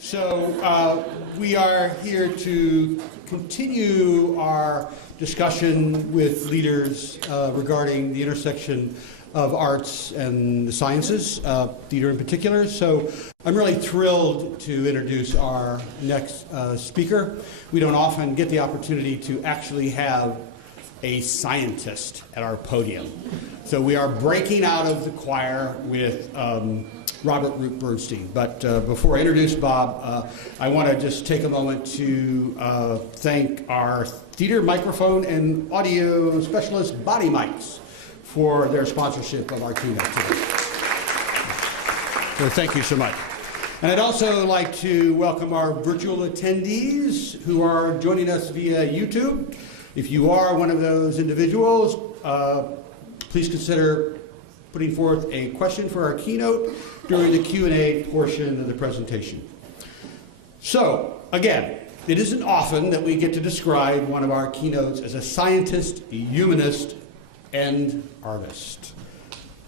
So we are here to continue our discussion with leaders regarding the intersection of arts and the sciences, theater in particular. So I'm really thrilled to introduce our next speaker. We don't often get the opportunity to actually have a scientist at our podium. So we are breaking out of the choir with Robert Root-Bernstein. But before I introduce Bob, I want to just take a moment to thank our theater microphone and audio specialist, Body Mics, for their sponsorship of our keynote today. So thank you so much. And I'd also like to welcome our virtual attendees who are joining us via YouTube. If you are one of those individuals, please consider putting forth a question for our keynote during the Q&A portion of the presentation. So, again, it isn't often that we get to describe one of our keynotes as a scientist, a humanist, and artist.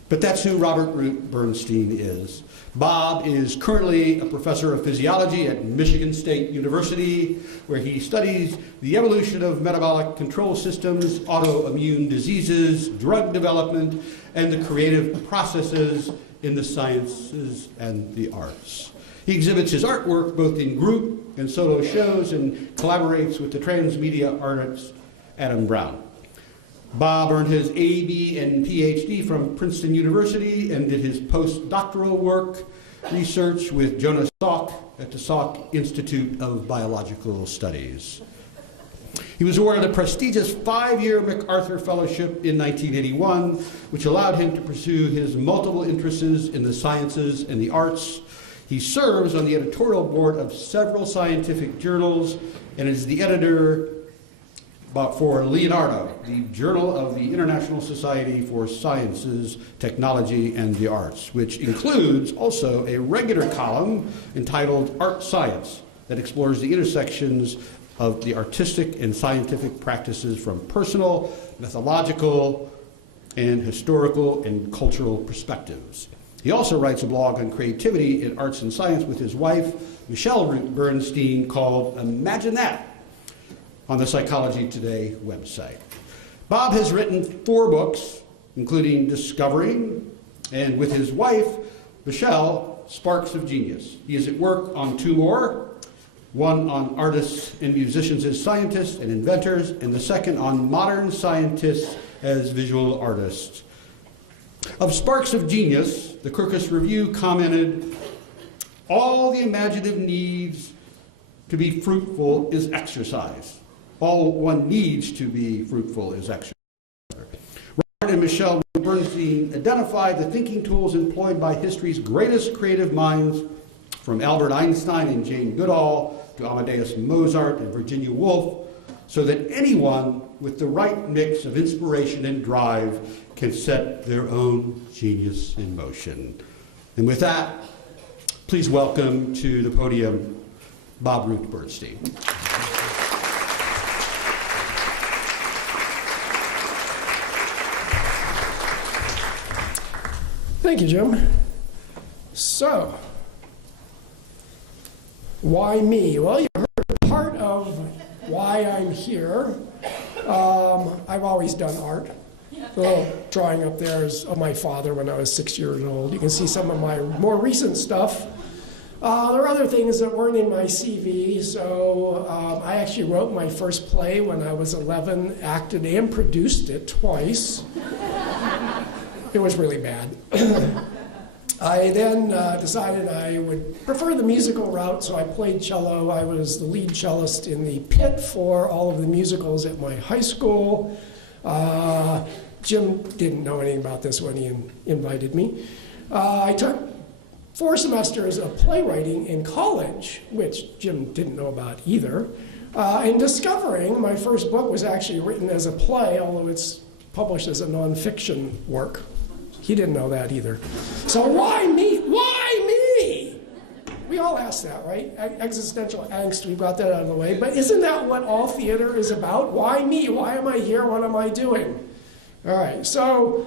But that's who Robert Root-Bernstein is. Bob is currently a professor of physiology at Michigan State University, where he studies the evolution of metabolic control systems, autoimmune diseases, drug development, and the creative processes in the sciences and the arts. He exhibits his artwork both in group and solo shows and collaborates with the transmedia artist Adam Brown. Bob earned his A.B. and Ph.D. from Princeton University and did his post-doctoral work research with Jonas Salk at the Salk Institute of Biological Studies. He was awarded a prestigious 5-year MacArthur Fellowship in 1981, which allowed him to pursue his multiple interests in the sciences and the arts. He serves on the editorial board of several scientific journals and is the editor for Leonardo, the Journal of the International Society for Sciences, Technology, and the Arts, which includes also a regular column entitled Art Science that explores the intersections of the artistic and scientific practices from personal, methodological, and historical and cultural perspectives. He also writes a blog on creativity in arts and science with his wife, Michelle Root-Bernstein, called Imagine That, on the Psychology Today website. Bob has written 4 books, including Discovering, and with his wife, Michelle, Sparks of Genius. He is at work on 2 more, one on artists and musicians as scientists and inventors, and the second on modern scientists as visual artists. Of Sparks of Genius, the Kirkus Review commented, "All the imaginative needs to be fruitful is exercise. All one needs to be fruitful is exercise." Robert and Michelle Root-Bernstein identified the thinking tools employed by history's greatest creative minds, from Albert Einstein and Jane Goodall to Amadeus Mozart and Virginia Woolf, so that anyone with the right mix of inspiration and drive can set their own genius in motion. And with that, please welcome to the podium Bob Root-Bernstein. Thank you, Jim. So, why me? Well, you heard part of why I'm here. I've always done art. The little drawing up there is of my father when I was 6 years old. You can see some of my more recent stuff. There are other things that weren't in my CV. So I actually wrote my first play when I was 11, acted and produced it twice. It was really bad. I then decided I would prefer the musical route, so I played cello. I was the lead cellist in the pit for all of the musicals at my high school. Jim didn't know anything about this when he invited me. I took 4 semesters of playwriting in college, which Jim didn't know about either. And Discovering, my first book, was actually written as a play, although it's published as a nonfiction work. He didn't know that either. So why me? Why me? We all ask that, right? Existential angst, we got that out of the way. But isn't that what all theater is about? Why me? Why am I here? What am I doing? All right, so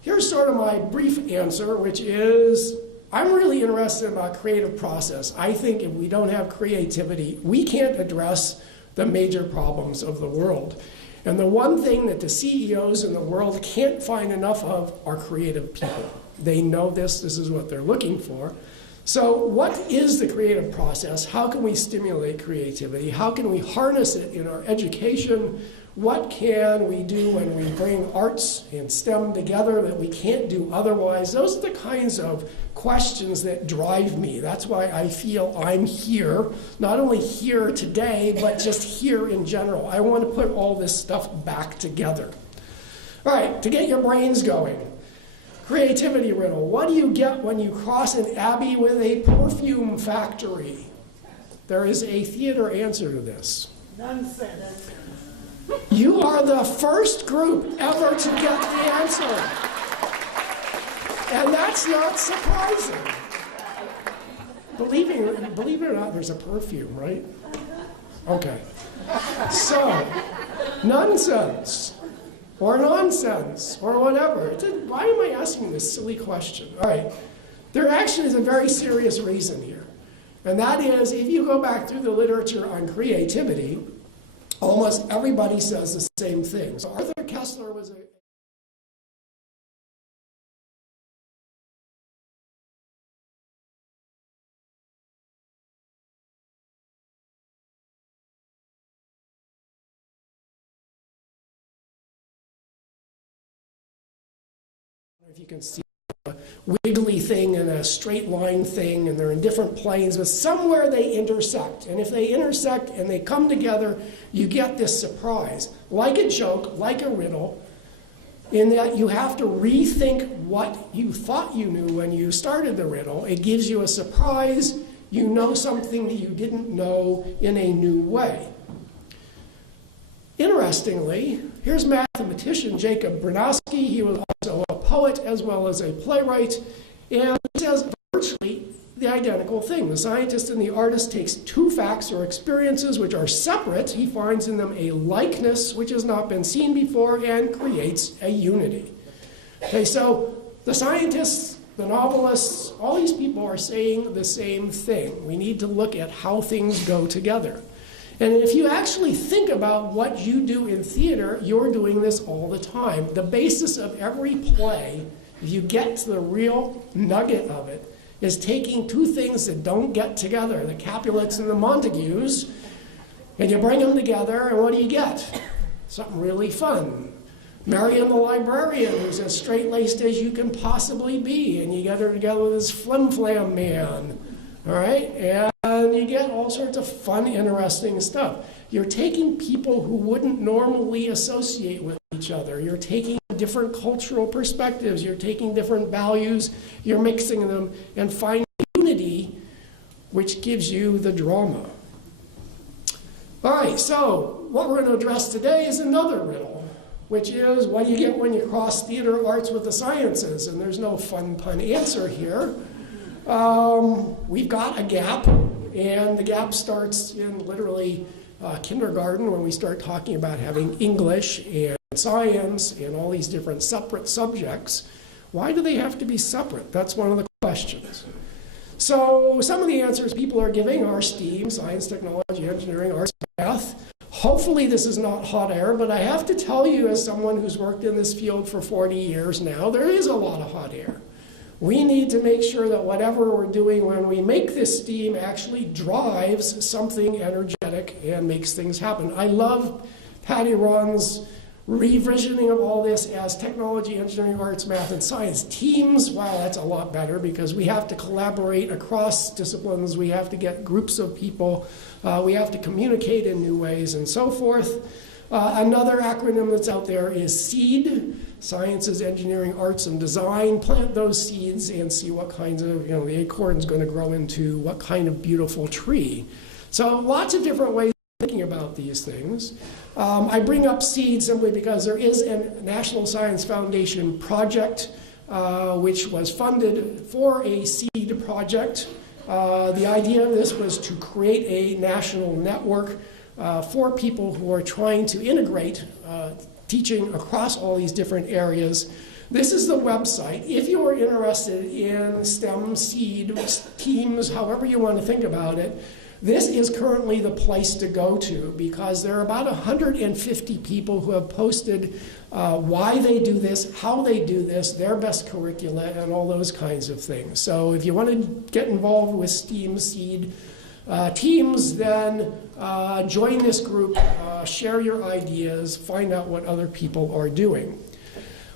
here's sort of my brief answer, which is I'm really interested about creative process. I think if we don't have creativity, we can't address the major problems of the world. And the one thing that the CEOs in the world can't find enough of are creative people. They know this is what they're looking for. So what is the creative process? How can we stimulate creativity? How can we harness it in our education? What can we do when we bring arts and STEM together that we can't do otherwise? Those are the kinds of questions that drive me. That's why I feel I'm here, not only here today, but just here in general. I want to put all this stuff back together. All right, to get your brains going. Creativity riddle. What do you get when you cross an abbey with a perfume factory? There is a theater answer to this. Nonsense. You are the first group ever to get the answer. And that's not surprising. Believe it or not, there's a perfume, right? Okay. So, nonsense. Or nonsense, or whatever. Why am I asking this silly question? All right, there actually is a very serious reason here. And that is, if you go back through the literature on creativity, almost everybody says the same thing. So Arthur Koestler was if you can see a wiggly thing and a straight line thing, and they're in different planes, but somewhere they intersect. And if they intersect and they come together, you get this surprise. Like a joke, like a riddle, in that you have to rethink what you thought you knew when you started the riddle. It gives you a surprise. You know something that you didn't know in a new way. Interestingly, here's mathematician Jacob Bernowski. He was also a poet as well as a playwright, and he says virtually the identical thing. The scientist and the artist takes two facts or experiences which are separate. He finds in them a likeness which has not been seen before and creates a unity. Okay, so the scientists, the novelists, all these people are saying the same thing. We need to look at how things go together. And if you actually think about what you do in theater, you're doing this all the time. The basis of every play, if you get to the real nugget of it, is taking two things that don't get together, the Capulets and the Montagues, and you bring them together, and what do you get? Something really fun. Marion the librarian, who's as straight-laced as you can possibly be, and you get her together with this flim-flam man. All right, and you get all sorts of fun, interesting stuff. You're taking people who wouldn't normally associate with each other. You're taking different cultural perspectives. You're taking different values. You're mixing them and finding unity, which gives you the drama. All right, so what we're going to address today is another riddle, which is what do you get when you cross theater arts with the sciences? And there's no fun pun answer here. We've got a gap, and the gap starts in literally kindergarten when we start talking about having English and science and all these different separate subjects. Why do they have to be separate? That's one of the questions. So some of the answers people are giving are STEAM, science, technology, engineering, arts, math. Hopefully this is not hot air, but I have to tell you as someone who's worked in this field for 40 years now, there is a lot of hot air. We need to make sure that whatever we're doing when we make this STEAM actually drives something energetic and makes things happen. I love Patti Ron's revisioning of all this as technology, engineering, arts, math, and science teams. Wow, that's a lot better because we have to collaborate across disciplines. We have to get groups of people. We have to communicate in new ways and so forth. Another acronym that's out there is SEED, Sciences, Engineering, Arts, and Design. Plant those seeds and see what kinds of, the acorn's going to grow into what kind of beautiful tree. So lots of different ways of thinking about these things. I bring up SEED simply because there is a National Science Foundation project which was funded for a SEED project. The idea of this was to create a national network for people who are trying to integrate teaching across all these different areas. This is the website. If you are interested in STEM seed teams, however you want to think about it, this is currently the place to go to, because there are about 150 people who have posted why they do this, how they do this, their best curricula, and all those kinds of things. So if you want to get involved with STEAM seed teams, then join this group, share your ideas, find out what other people are doing.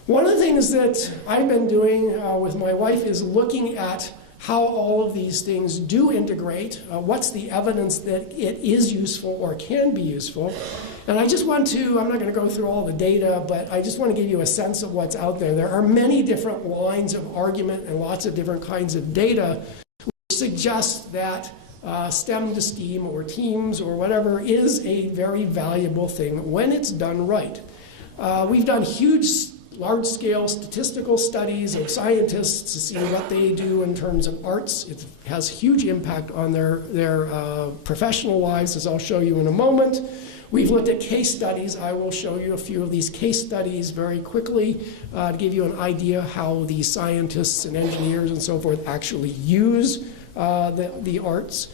One of the things that I've been doing with my wife is looking at how all of these things do integrate, what's the evidence that it is useful or can be useful. And I just want to, I'm not going to go through all the data, but I just want to give you a sense of what's out there. There are many different lines of argument and lots of different kinds of data which suggest that STEM to STEAM or teams or whatever is a very valuable thing when it's done right. We've done large-scale statistical studies of scientists to see what they do in terms of arts. It has huge impact on their professional lives, as I'll show you in a moment. We've looked at case studies. I will show you a few of these case studies very quickly to give you an idea how the scientists and engineers and so forth actually use the arts.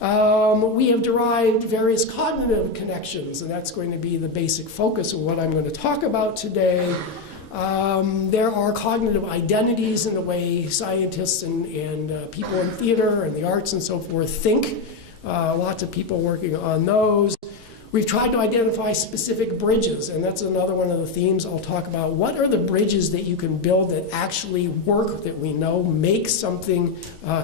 We have derived various cognitive connections, and that's going to be the basic focus of what I'm going to talk about today. There are cognitive identities in the way scientists and people in theater and the arts and so forth think. Lots of people working on those. We've tried to identify specific bridges, and that's another one of the themes I'll talk about. What are the bridges that you can build that actually work, that we know make something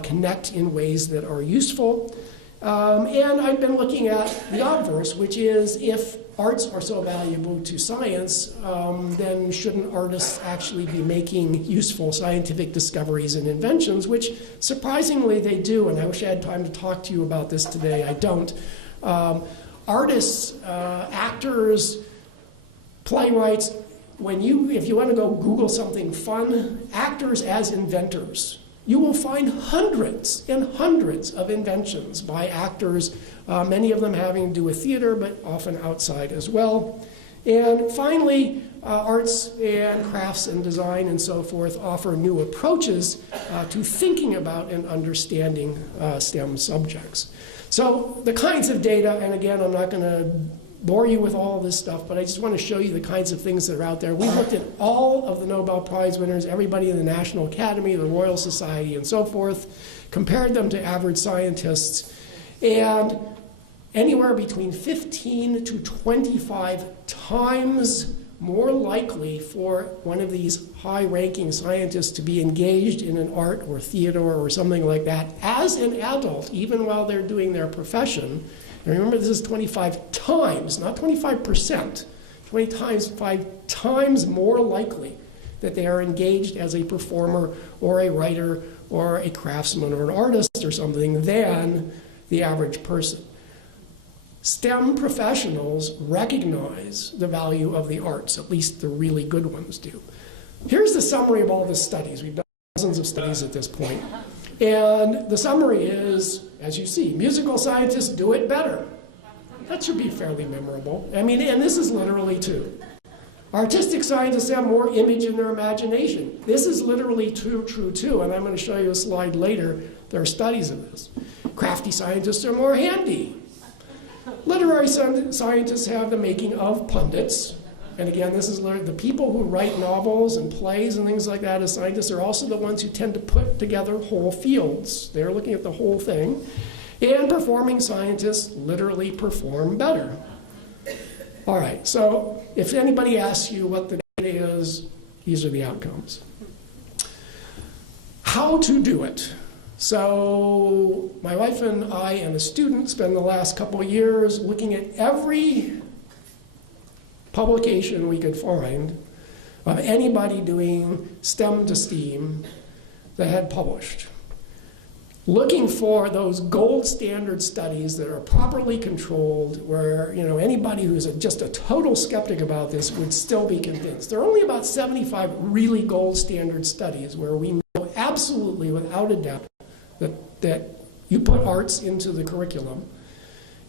connect in ways that are useful? And I've been looking at the obverse, which is if arts are so valuable to science, then shouldn't artists actually be making useful scientific discoveries and inventions, which surprisingly they do, and I wish I had time to talk to you about this today. I don't. Artists, actors, playwrights, if you want to go Google something fun, actors as inventors, you will find hundreds and hundreds of inventions by actors, many of them having to do with theater, but often outside as well. And finally, arts and crafts and design and so forth offer new approaches to thinking about and understanding STEM subjects. So the kinds of data, and again, I'm not going to bore you with all this stuff, but I just want to show you the kinds of things that are out there. We looked at all of the Nobel Prize winners, everybody in the National Academy, the Royal Society, and so forth, compared them to average scientists, and anywhere between 15 to 25 times more likely for one of these high-ranking scientists to be engaged in an art or theater or something like that as an adult, even while they're doing their profession. And remember, this is 25 times, not 25%, 25 times more likely that they are engaged as a performer or a writer or a craftsman or an artist or something than the average person. STEM professionals recognize the value of the arts, at least the really good ones do. Here's the summary of all the studies. We've done dozens of studies at this point. And the summary is, as you see, musical scientists do it better. That should be fairly memorable. I mean, and this is literally true. Artistic scientists have more image in their imagination. This is literally true too, and I'm going to show you a slide later. There are studies of this. Crafty scientists are more handy. Literary scientists have the making of pundits. And again, this is the people who write novels and plays and things like that as scientists are also the ones who tend to put together whole fields. They're looking at the whole thing. And performing scientists literally perform better. All right, so if anybody asks you what the data is, these are the outcomes. How to do it. So my wife and I and a student spent the last couple of years looking at every publication we could find of anybody doing STEM to STEAM that had published. Looking for those gold standard studies that are properly controlled, where anybody who's just a total skeptic about this would still be convinced. There are only about 75 really gold standard studies where we know absolutely without a doubt that you put arts into the curriculum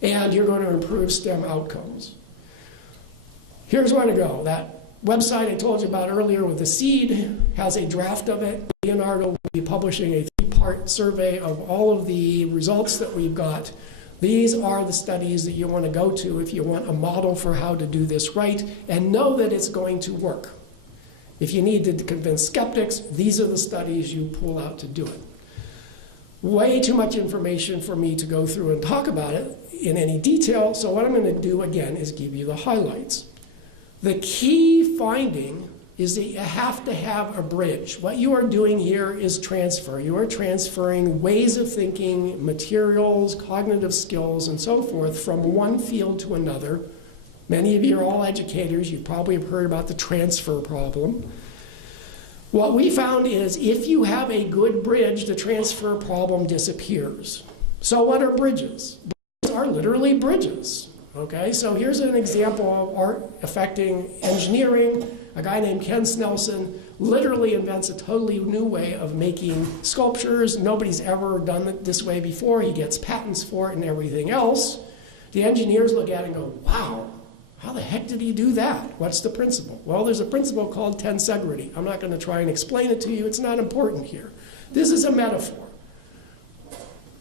and you're going to improve STEM outcomes. Here's where to go. That website I told you about earlier with the seed has a draft of it. Leonardo will be publishing a 3-part survey of all of the results that we've got. These are the studies that you want to go to if you want a model for how to do this right, and know that it's going to work. If you need to convince skeptics, these are the studies you pull out to do it. Way too much information for me to go through and talk about it in any detail, so what I'm going to do again is give you the highlights. The key finding is that you have to have a bridge. What you are doing here is transfer. You are transferring ways of thinking, materials, cognitive skills, and so forth from one field to another. Many of you are all educators. You probably have heard about the transfer problem. What we found is if you have a good bridge, the transfer problem disappears. So what are bridges? Bridges are literally bridges. Okay, so here's an example of art affecting engineering. A guy named Ken Snelson literally invents a totally new way of making sculptures. Nobody's ever done it this way before. He gets patents for it and everything else. The engineers look at it and go, wow, how the heck did he do that? What's the principle? Well, there's a principle called tensegrity. I'm not going to try and explain it to you. It's not important here. This is a metaphor.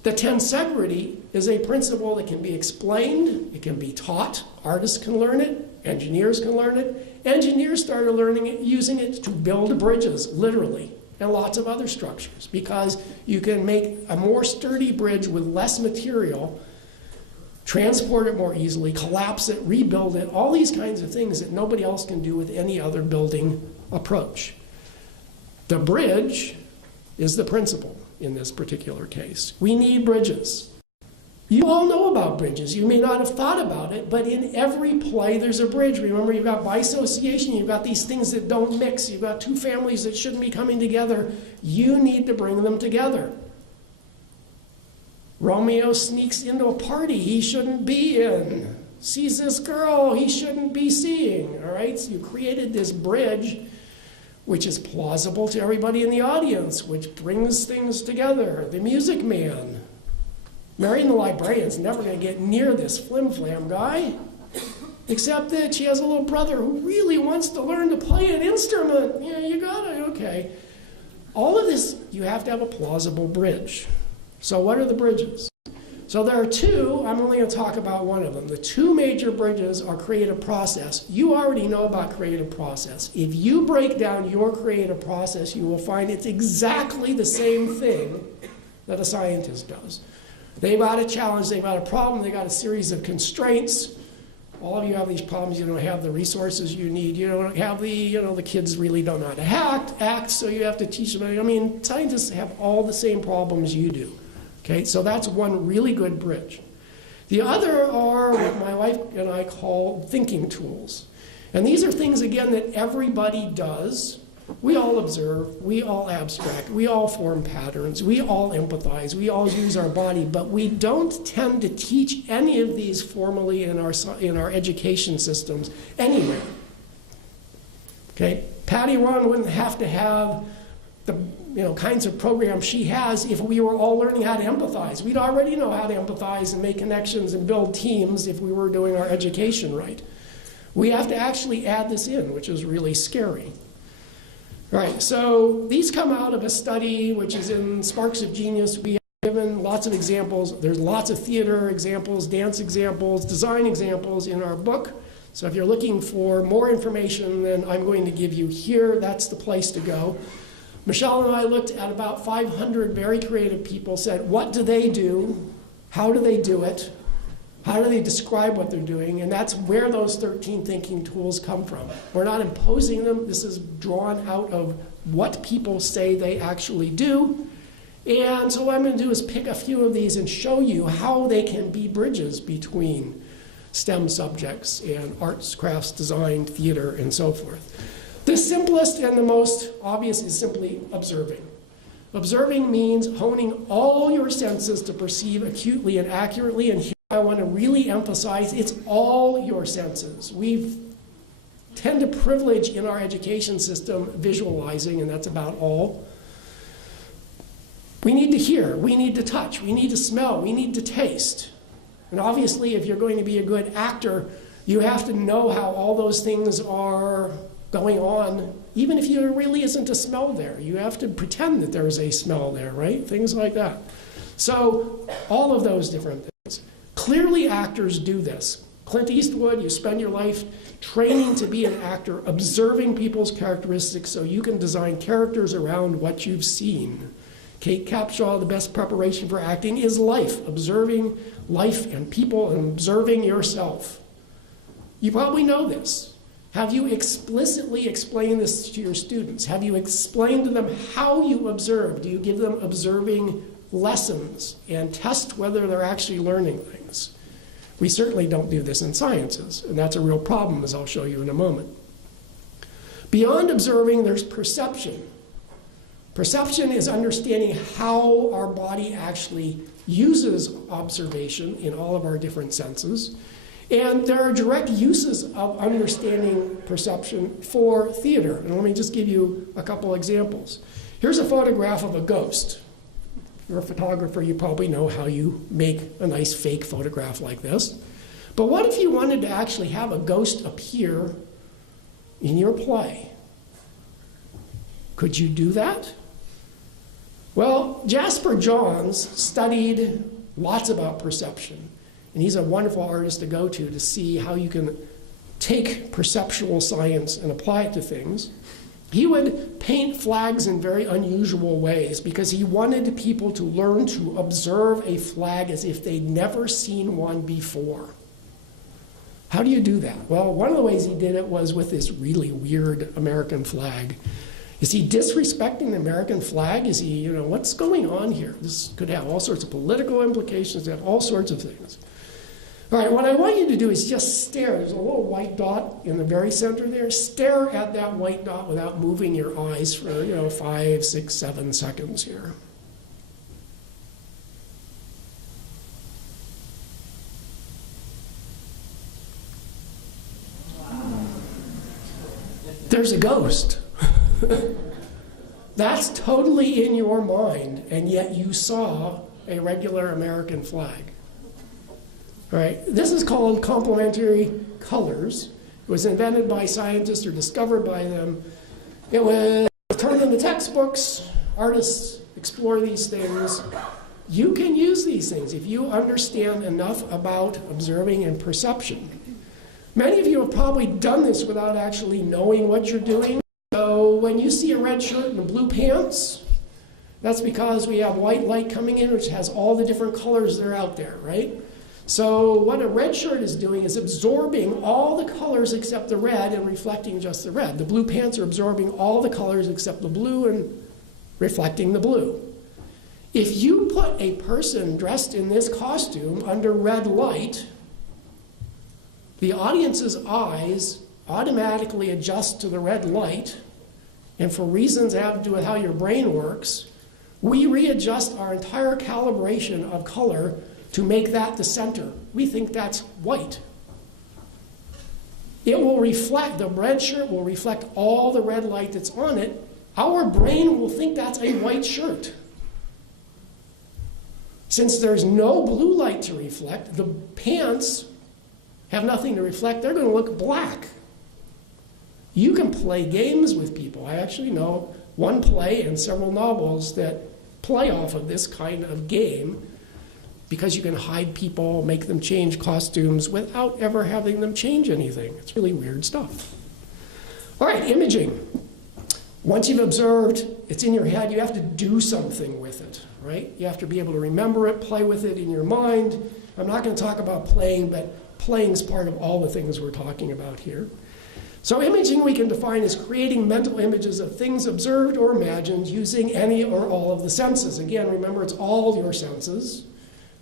The tensegrity is a principle that can be explained, it can be taught, artists can learn it, engineers can learn it. Engineers started learning it, using it to build bridges, literally, and lots of other structures, because you can make a more sturdy bridge with less material, transport it more easily, collapse it, rebuild it, all these kinds of things that nobody else can do with any other building approach. The bridge is the principle in this particular case. We need bridges. You all know about bridges. You may not have thought about it, but in every play there's a bridge. Remember, you've got bisociation, you've got these things that don't mix, you've got two families that shouldn't be coming together. You need to bring them together. Romeo sneaks into a party he shouldn't be in, sees this girl he shouldn't be seeing, all right? So you created this bridge which is plausible to everybody in the audience, which brings things together. The Music Man. Marion the librarian's never going to get near this flim-flam guy, except that she has a little brother who really wants to learn to play an instrument. Yeah, you got it, okay. All of this, you have to have a plausible bridge. So what are the bridges? So there are two. I'm only going to talk about one of them. The two major bridges are creative process. You already know about creative process. If you break down your creative process, you will find it's exactly the same thing that a scientist does. They've got a challenge, they've got a problem, they've got a series of constraints. All of you have these problems. You don't have the resources you need. You don't have the kids really don't know how to act, so you have to teach them. I mean, scientists have all the same problems you do. Okay, so that's one really good bridge. The other are what my wife and I call thinking tools. And these are things, again, that everybody does. We all observe, we all abstract, we all form patterns, we all empathize, we all use our body, but we don't tend to teach any of these formally in our education systems anywhere. Okay, Patti Ron wouldn't have to have the kinds of programs she has if we were all learning how to empathize. We'd already know how to empathize and make connections and build teams if we were doing our education right. We have to actually add this in, which is really scary. All right, so these come out of a study which is in Sparks of Genius. We have given lots of examples. There's lots of theater examples, dance examples, design examples in our book. So if you're looking for more information than I'm going to give you here, that's the place to go. Michelle and I looked at about 500 very creative people, said, what do they do? How do they do it? How do they describe what they're doing? And that's where those 13 thinking tools come from. We're not imposing them. This is drawn out of what people say they actually do. And so what I'm going to do is pick a few of these and show you how they can be bridges between STEM subjects and arts, crafts, design, theater, and so forth. The simplest and the most obvious is simply observing. Observing means honing all your senses to perceive acutely and accurately, and here I want to really emphasize it's all your senses. We tend to privilege in our education system visualizing, and that's about all. We need to hear, we need to touch, we need to smell, we need to taste. And obviously, if you're going to be a good actor, you have to know how all those things are going on, even if there really isn't a smell there. You have to pretend that there's a smell there, right? Things like that. So all of those different things. Clearly actors do this. Clint Eastwood, you spend your life training to be an actor, observing people's characteristics so you can design characters around what you've seen. Kate Capshaw, the best preparation for acting is life, observing life and people and observing yourself. You probably know this. Have you explicitly explained this to your students? Have you explained to them how you observe? Do you give them observing lessons and test whether they're actually learning things? We certainly don't do this in sciences, and that's a real problem, as I'll show you in a moment. Beyond observing, there's perception. Perception is understanding how our body actually uses observation in all of our different senses. And there are direct uses of understanding perception for theater. And let me just give you a couple examples. Here's a photograph of a ghost. If you're a photographer, you probably know how you make a nice fake photograph like this. But what if you wanted to actually have a ghost appear in your play? Could you do that? Well, Jasper Johns studied lots about perception. And he's a wonderful artist to go to see how you can take perceptual science and apply it to things. He would paint flags in very unusual ways because he wanted people to learn to observe a flag as if they'd never seen one before. How do you do that? Well, one of the ways he did it was with this really weird American flag. Is he disrespecting the American flag? Is he, what's going on here? This could have all sorts of political implications and all sorts of things. All right, what I want you to do is just stare. There's a little white dot in the very center there. Stare at that white dot without moving your eyes for, 5, 6, 7 seconds here. There's a ghost. That's totally in your mind, and yet you saw a regular American flag. All right, this is called complementary colors. It was invented by scientists or discovered by them. It was turned into textbooks. Artists explore these things. You can use these things if you understand enough about observing and perception. Many of you have probably done this without actually knowing what you're doing. So when you see a red shirt and blue pants, that's because we have white light coming in, which has all the different colors that are out there, right? So what a red shirt is doing is absorbing all the colors except the red and reflecting just the red. The blue pants are absorbing all the colors except the blue and reflecting the blue. If you put a person dressed in this costume under red light, the audience's eyes automatically adjust to the red light, and for reasons that have to do with how your brain works, we readjust our entire calibration of color to make that the center. We think that's white. It will reflect, the red shirt will reflect all the red light that's on it. Our brain will think that's a white shirt. Since there's no blue light to reflect, the pants have nothing to reflect, they're going to look black. You can play games with people. I actually know one play and several novels that play off of this kind of game because you can hide people, make them change costumes without ever having them change anything. It's really weird stuff. All right, imaging. Once you've observed, it's in your head, you have to do something with it, right? You have to be able to remember it, play with it in your mind. I'm not going to talk about playing, but playing is part of all the things we're talking about here. So imaging we can define as creating mental images of things observed or imagined using any or all of the senses. Again, remember, it's all your senses.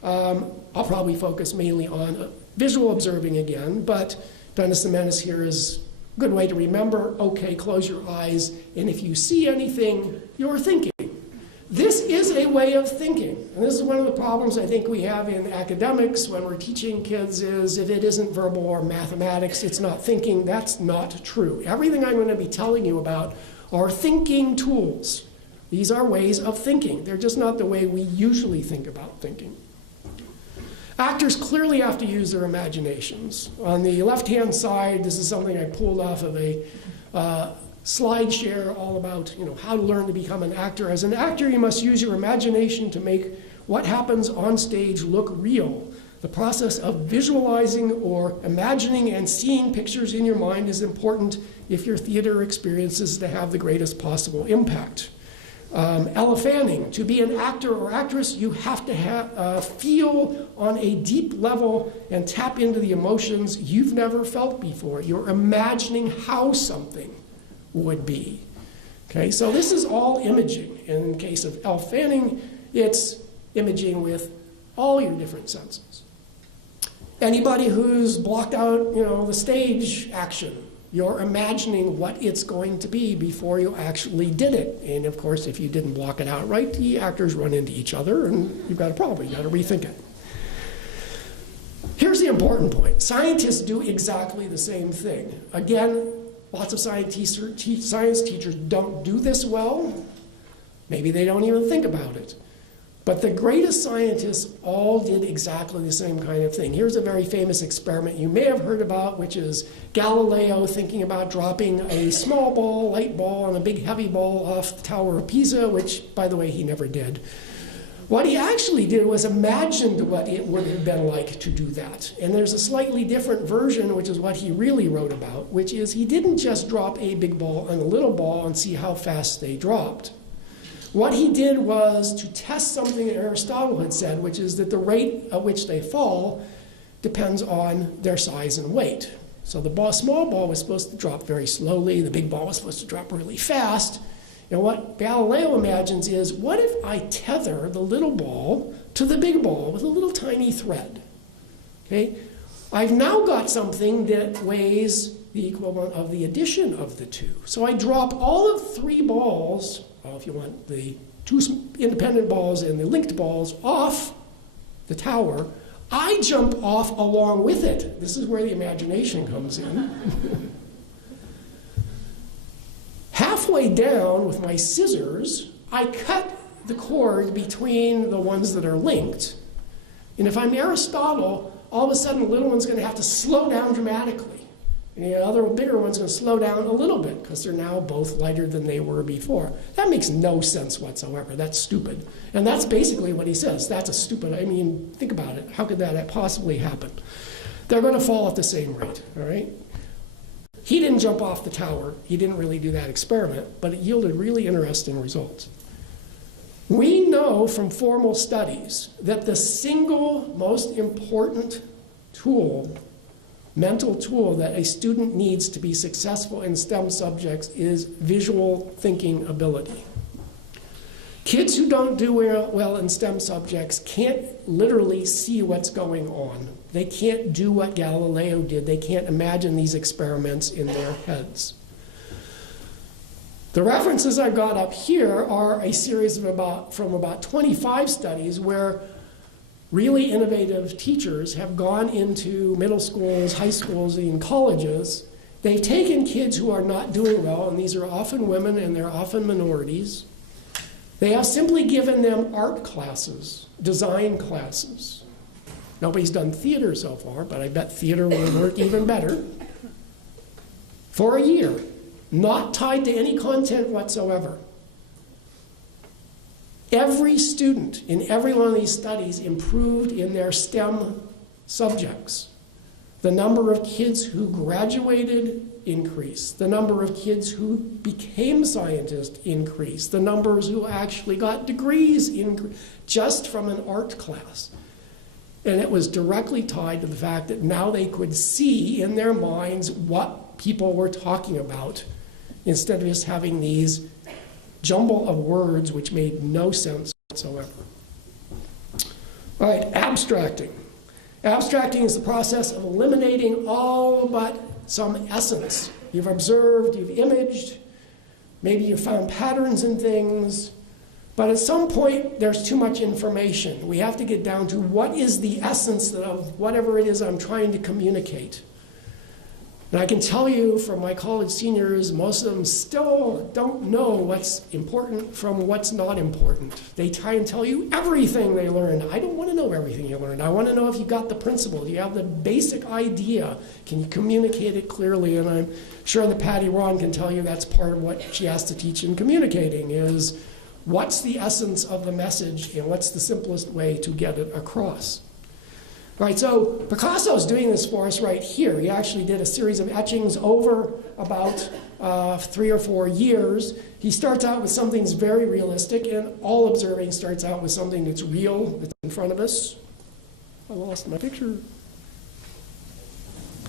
I'll probably focus mainly on visual observing again, but Dennis the Menace here is a good way to remember. Okay, close your eyes, and if you see anything, you're thinking. This is a way of thinking, and this is one of the problems I think we have in academics when we're teaching kids is if it isn't verbal or mathematics, it's not thinking. That's not true. Everything I'm going to be telling you about are thinking tools. These are ways of thinking. They're just not the way we usually think about thinking. Actors clearly have to use their imaginations. On the left-hand side, this is something I pulled off of a slide share all about how to learn to become an actor. As an actor, you must use your imagination to make what happens on stage look real. The process of visualizing or imagining and seeing pictures in your mind is important if your theater experience is to have the greatest possible impact. Elephanting, to be an actor or actress, you have to feel on a deep level and tap into the emotions you've never felt before. You're imagining how something would be. Okay, so this is all imaging. In the case of elephanting, it's imaging with all your different senses. Anybody who's blocked out, the stage action, you're imagining what it's going to be before you actually did it. And of course, if you didn't block it out right, the actors run into each other and you've got a problem. You've got to rethink it. Here's the important point. Scientists do exactly the same thing. Again, lots of science teachers don't do this well. Maybe they don't even think about it. But the greatest scientists all did exactly the same kind of thing. Here's a very famous experiment you may have heard about, which is Galileo thinking about dropping a small ball, light ball, and a big heavy ball off the Tower of Pisa, which, by the way, he never did. What he actually did was imagined what it would have been like to do that. And there's a slightly different version, which is what he really wrote about, which is he didn't just drop a big ball and a little ball and see how fast they dropped. What he did was to test something that Aristotle had said, which is that the rate at which they fall depends on their size and weight. So the small ball was supposed to drop very slowly, the big ball was supposed to drop really fast. And what Galileo imagines is, what if I tether the little ball to the big ball with a little tiny thread? Okay? I've now got something that weighs the equivalent of the addition of the two. So I drop all of three balls, if you want the two independent balls and the linked balls, off the tower. I jump off along with it. This is where the imagination comes in. Halfway down with my scissors, I cut the cord between the ones that are linked. And if I'm Aristotle, all of a sudden the little one's going to have to slow down dramatically. And the other bigger one's going to slow down a little bit because they're now both lighter than they were before. That makes no sense whatsoever. That's stupid. And that's basically what he says. That's a stupid, think about it. How could that possibly happen? They're going to fall at the same rate, all right? He didn't jump off the tower. He didn't really do that experiment, but it yielded really interesting results. We know from formal studies that the single most important tool, mental tool, that a student needs to be successful in STEM subjects is visual thinking ability. Kids who don't do well in STEM subjects can't literally see what's going on. They can't do what Galileo did. They can't imagine these experiments in their heads. The references I've got up here are a series of from about 25 studies where really innovative teachers have gone into middle schools, high schools, and colleges. They've taken kids who are not doing well, and these are often women and they're often minorities. They have simply given them art classes, design classes. Nobody's done theater so far, but I bet theater will work even better. For a year, not tied to any content whatsoever. Every student in every one of these studies improved in their STEM subjects. The number of kids who graduated increased. The number of kids who became scientists increased. The numbers who actually got degrees increased just from an art class. And it was directly tied to the fact that now they could see in their minds what people were talking about instead of just having these jumble of words which made no sense whatsoever. All right, abstracting. Abstracting is the process of eliminating all but some essence. You've observed, you've imaged, maybe you found patterns in things, but at some point there's too much information. We have to get down to what is the essence of whatever it is I'm trying to communicate. And I can tell you from my college seniors, most of them still don't know what's important from what's not important. They try and tell you everything they learned. I don't want to know everything you learned. I want to know if you got the principle, you have the basic idea, can you communicate it clearly? And I'm sure that Patti Ron can tell you that's part of what she has to teach in communicating is what's the essence of the message and what's the simplest way to get it across. All right, so Picasso's doing this for us right here. He actually did a series of etchings over about 3 or 4 years. He starts out with something that's very realistic, and all observing starts out with something that's real, that's in front of us. I lost my picture.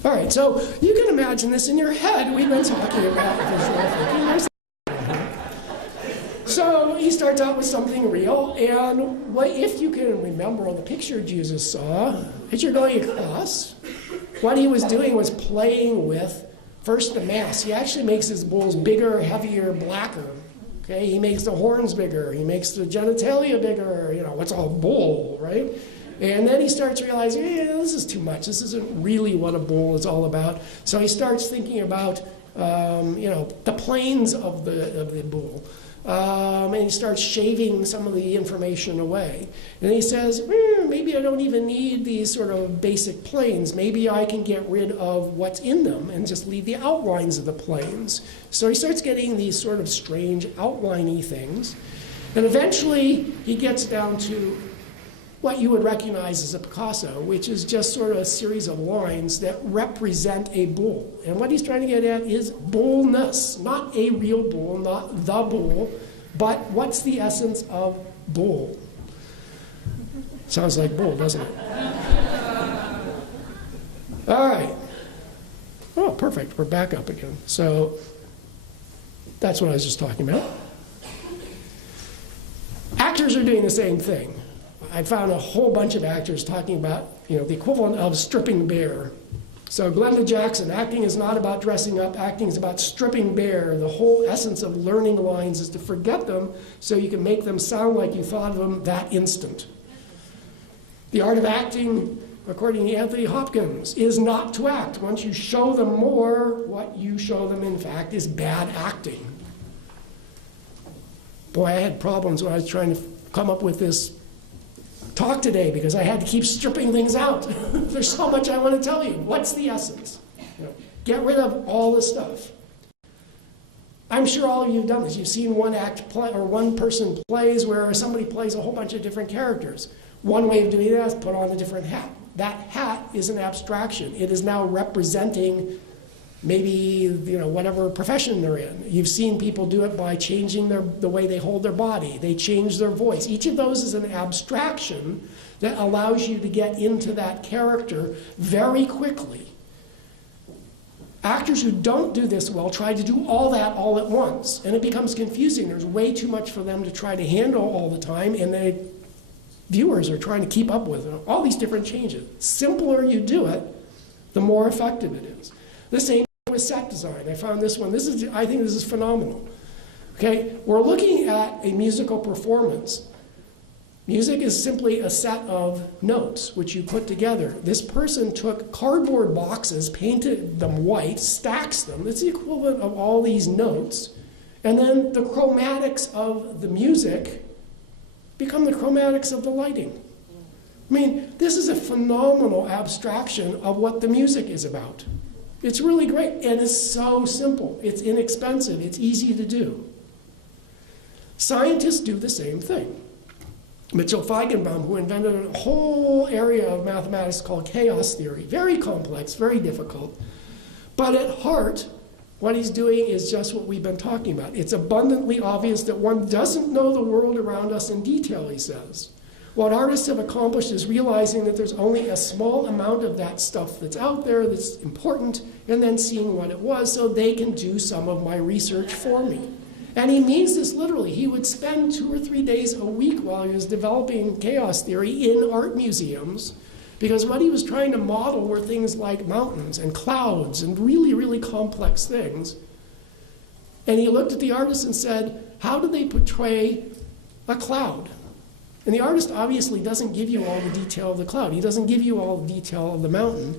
All right, so you can imagine this in your head. We've been talking about visual thinking. So he starts out with something real, and if you can remember on the picture Jesus saw, as you're going across, what he was doing was playing with, first the mass. He actually makes his bulls bigger, heavier, blacker. Okay, he makes the horns bigger, he makes the genitalia bigger, what's a bull, right? And then he starts realizing, this is too much. This isn't really what a bull is all about. So he starts thinking about, the planes of the bull. And he starts shaving some of the information away. And he says, maybe I don't even need these sort of basic planes. Maybe I can get rid of what's in them and just leave the outlines of the planes. So he starts getting these sort of strange outliney things. And eventually he gets down to what you would recognize as a Picasso, which is just sort of a series of lines that represent a bull. And what he's trying to get at is bullness, not a real bull, not the bull, but what's the essence of bull? Sounds like bull, doesn't it? All right. Oh, perfect. We're back up again. So that's what I was just talking about. Actors are doing the same thing. I found a whole bunch of actors talking about, the equivalent of stripping bare. So Glenda Jackson, acting is not about dressing up, acting is about stripping bare. The whole essence of learning lines is to forget them so you can make them sound like you thought of them that instant. The art of acting, according to Anthony Hopkins, is not to act. Once you show them more, what you show them, in fact, is bad acting. Boy, I had problems when I was trying to come up with this talk today because I had to keep stripping things out. There's so much I want to tell you. What's the essence? Get rid of all the stuff. I'm sure all of you have done this. You've seen one act play, or one person plays where somebody plays a whole bunch of different characters. One way of doing that is put on a different hat. That hat is an abstraction. It is now representing maybe whatever profession they're in. You've seen people do it by changing the way they hold their body. They change their voice. Each of those is an abstraction that allows you to get into that character very quickly. Actors who don't do this well try to do all that all at once, and it becomes confusing. There's way too much for them to try to handle all the time, and the viewers are trying to keep up with it. All these different changes. The simpler you do it, the more effective it is. The same with set design. I found this one. I think this is phenomenal. Okay, we're looking at a musical performance. Music is simply a set of notes which you put together. This person took cardboard boxes, painted them white, stacks them. It's the equivalent of all these notes. And then the chromatics of the music become the chromatics of the lighting. I mean, this is a phenomenal abstraction of what the music is about. It's really great, and it's so simple. It's inexpensive. It's easy to do. Scientists do the same thing. Mitchell Feigenbaum, who invented a whole area of mathematics called chaos theory, very complex, very difficult. But at heart, what he's doing is just what we've been talking about. It's abundantly obvious that one doesn't know the world around us in detail, he says. What artists have accomplished is realizing that there's only a small amount of that stuff that's out there that's important, and then seeing what it was so they can do some of my research for me. And he means this literally. He would spend 2 or 3 days a week while he was developing chaos theory in art museums, because what he was trying to model were things like mountains and clouds and really, really complex things. And he looked at the artists and said, how do they portray a cloud? And the artist obviously doesn't give you all the detail of the cloud. He doesn't give you all the detail of the mountain.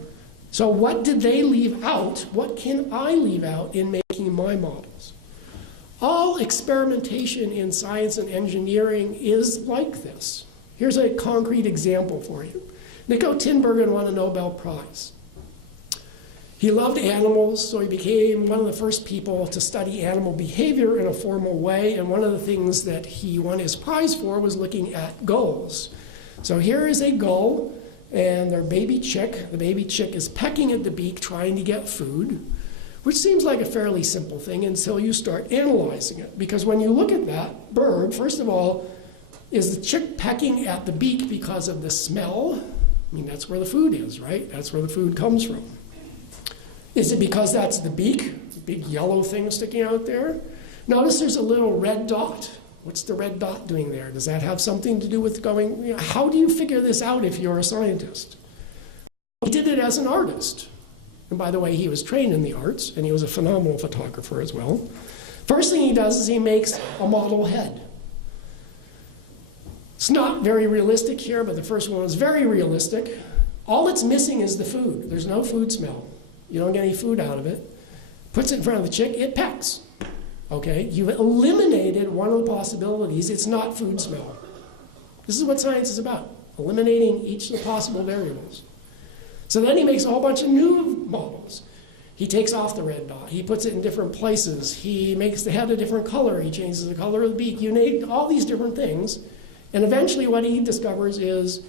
So what did they leave out? What can I leave out in making my models? All experimentation in science and engineering is like this. Here's a concrete example for you. Nico Tinbergen won a Nobel Prize. He loved animals, so he became one of the first people to study animal behavior in a formal way, and one of the things that he won his prize for was looking at gulls. So here is a gull and their baby chick. The baby chick is pecking at the beak, trying to get food, which seems like a fairly simple thing until you start analyzing it. Because when you look at that bird, first of all, is the chick pecking at the beak because of the smell? I mean, that's where the food is, right? That's where the food comes from. Is it because that's the beak, the big yellow thing sticking out there? Notice there's a little red dot. What's the red dot doing there? Does that have something to do with going, you know, how do you figure this out if you're a scientist? He did it as an artist. And by the way, he was trained in the arts, and he was a phenomenal photographer as well. First thing he does is he makes a model head. It's not very realistic here, but the first one was very realistic. All it's missing is the food. There's no food smell. You don't get any food out of it. Puts it in front of the chick, it pecks. Okay, you've eliminated one of the possibilities. It's not food smell. This is what science is about, eliminating each of the possible variables. So then he makes a whole bunch of new models. He takes off the red dot. He puts it in different places. He makes the head a different color. He changes the color of the beak. You need all these different things. And eventually what he discovers is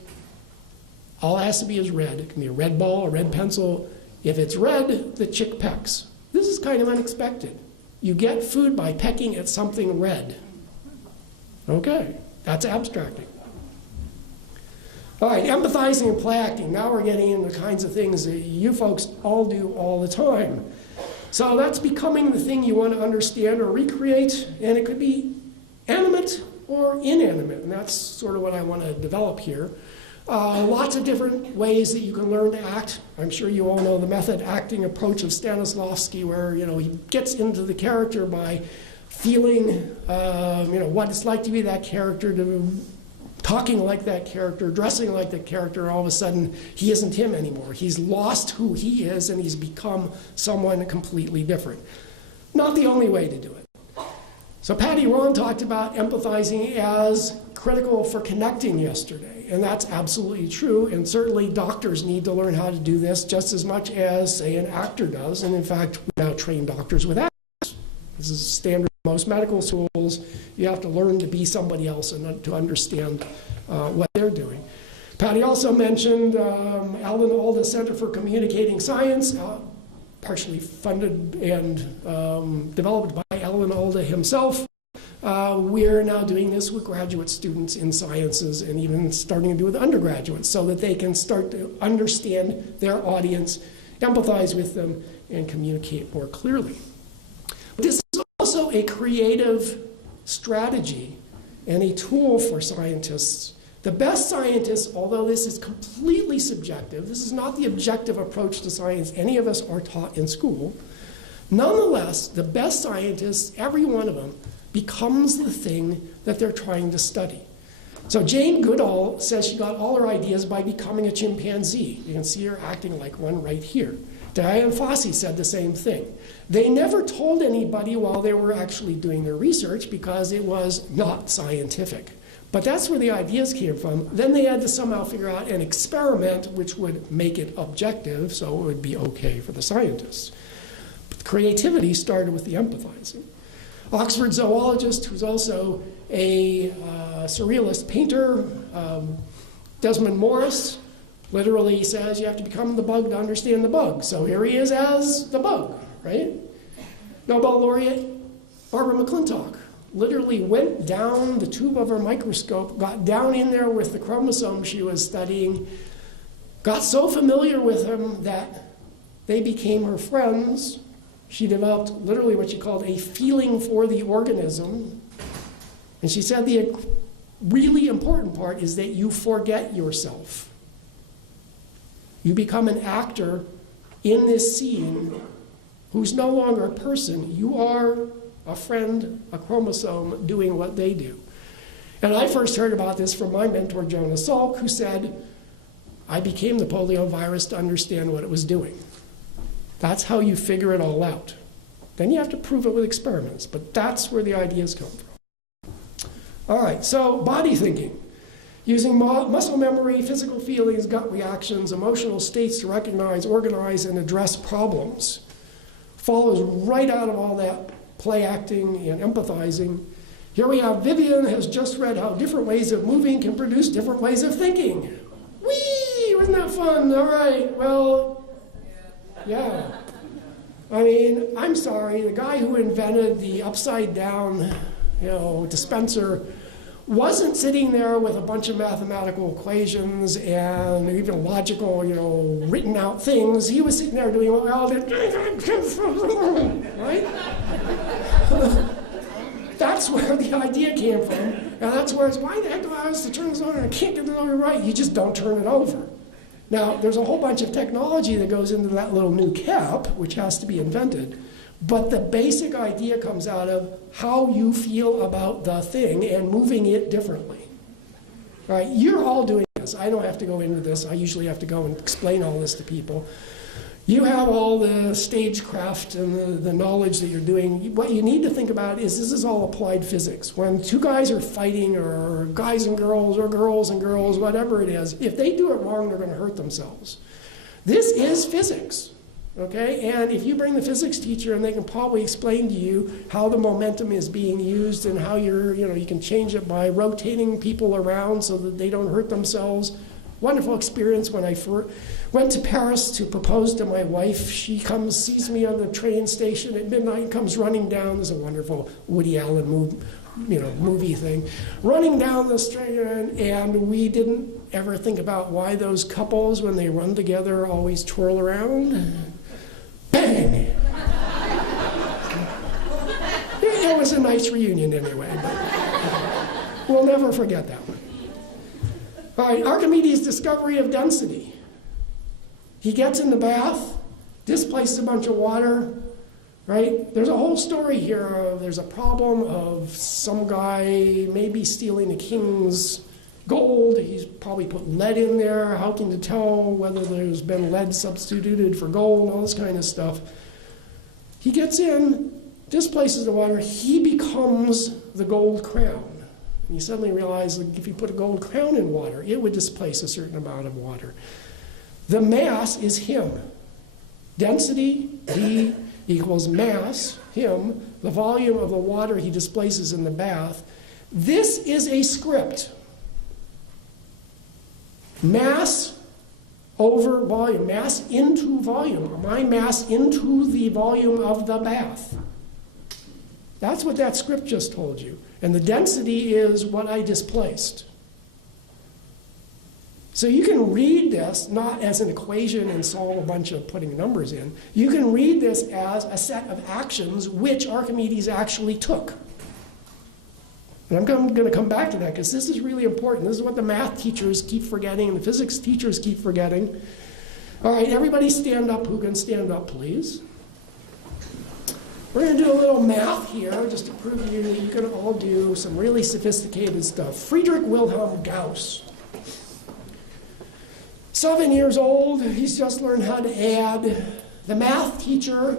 all it has to be is red. It can be a red ball, a red pencil. If it's red, the chick pecks. This is kind of unexpected. You get food by pecking at something red. Okay, that's abstracting. All right, empathizing and play acting. Now we're getting into the kinds of things that you folks all do all the time. So that's becoming the thing you want to understand or recreate, and it could be animate or inanimate, and that's sort of what I want to develop here. Lots of different ways that you can learn to act. I'm sure you all know the method acting approach of Stanislavski, where he gets into the character by feeling what it's like to be that character, to talking like that character, dressing like that character. All of a sudden, he isn't him anymore. He's lost who he is, and he's become someone completely different. Not the only way to do it. So Patti Ron talked about empathizing as critical for connecting yesterday, and that's absolutely true, and certainly doctors need to learn how to do this just as much as, say, an actor does, and in fact, we now train doctors with actors. This is standard in most medical schools. You have to learn to be somebody else and to understand what they're doing. Patti also mentioned Alan Alda Center for Communicating Science, partially funded and developed by Alan Alda himself. We're now doing this with graduate students in sciences and even starting to do it with undergraduates so that they can start to understand their audience, empathize with them, and communicate more clearly. But this is also a creative strategy and a tool for scientists. The best scientists, although this is completely subjective, this is not the objective approach to science any of us are taught in school, nonetheless, the best scientists, every one of them, becomes the thing that they're trying to study. So Jane Goodall says she got all her ideas by becoming a chimpanzee. You can see her acting like one right here. Diane Fossey said the same thing. They never told anybody while they were actually doing their research because it was not scientific. But that's where the ideas came from. Then they had to somehow figure out an experiment which would make it objective so it would be okay for the scientists. But creativity started with the empathizing. Oxford zoologist, who's also a surrealist painter, Desmond Morris, literally says you have to become the bug to understand the bug. So here he is as the bug, right? Nobel laureate Barbara McClintock literally went down the tube of her microscope, got down in there with the chromosome she was studying, got so familiar with them that they became her friends. She developed literally what she called a feeling for the organism. And she said the really important part is that you forget yourself. You become an actor in this scene who's no longer a person. You are a friend, a chromosome, doing what they do. And I first heard about this from my mentor, Jonas Salk, who said, I became the polio virus to understand what it was doing. That's how you figure it all out. Then you have to prove it with experiments, but that's where the ideas come from. All right, so body thinking. Using muscle memory, physical feelings, gut reactions, emotional states to recognize, organize, and address problems. Follows right out of all that play acting and empathizing. Here we have Vivian has just read how different ways of moving can produce different ways of thinking. Whee! Wasn't that fun? All right, well, yeah. I mean, I'm sorry, the guy who invented the upside down, dispenser wasn't sitting there with a bunch of mathematical equations and even logical, written out things. He was sitting there doing right? That's where the idea came from. And that's where it's, why the heck do I have to turn this on and I can't get it over right? You just don't turn it over. Now, there's a whole bunch of technology that goes into that little new cap, which has to be invented. But the basic idea comes out of how you feel about the thing and moving it differently. All right, you're all doing this. I don't have to go into this. I usually have to go and explain all this to people. You have all the stagecraft and the knowledge that you're doing. What you need to think about is this is all applied physics. When two guys are fighting, or guys and girls, or girls and girls, whatever it is, if they do it wrong, they're going to hurt themselves. This is physics. Okay, and if you bring the physics teacher and they can probably explain to you how the momentum is being used and how you can change it by rotating people around so that they don't hurt themselves. Wonderful experience when I went to Paris to propose to my wife. She comes, sees me on the train station at midnight, comes running down. There's a wonderful Woody Allen movie thing. Running down the street, and we didn't ever think about why those couples, when they run together, always twirl around. Bang! It was a nice reunion anyway, but we'll never forget that one. All right, Archimedes' discovery of density. He gets in the bath, displaces a bunch of water, right? There's a whole story here. There's a problem of some guy maybe stealing the king's gold. He's probably put lead in there. How can you tell whether there's been lead substituted for gold, all this kind of stuff. He gets in, displaces the water. He becomes the gold crown. And you suddenly realize that if you put a gold crown in water, it would displace a certain amount of water. The mass is him. Density, D, equals mass, him, the volume of the water he displaces in the bath. This is a script. Mass over volume, mass into volume, my mass into the volume of the bath. That's what that script just told you. And the density is what I displaced. So you can read this not as an equation and solve a bunch of putting numbers in. You can read this as a set of actions which Archimedes actually took. And I'm going to come back to that because this is really important. This is what the math teachers keep forgetting and the physics teachers keep forgetting. All right, everybody stand up. Who can stand up, please? We're going to do a little math here just to prove to you that you can all do some really sophisticated stuff. Friedrich Wilhelm Gauss. 7 years old, he's just learned how to add. The math teacher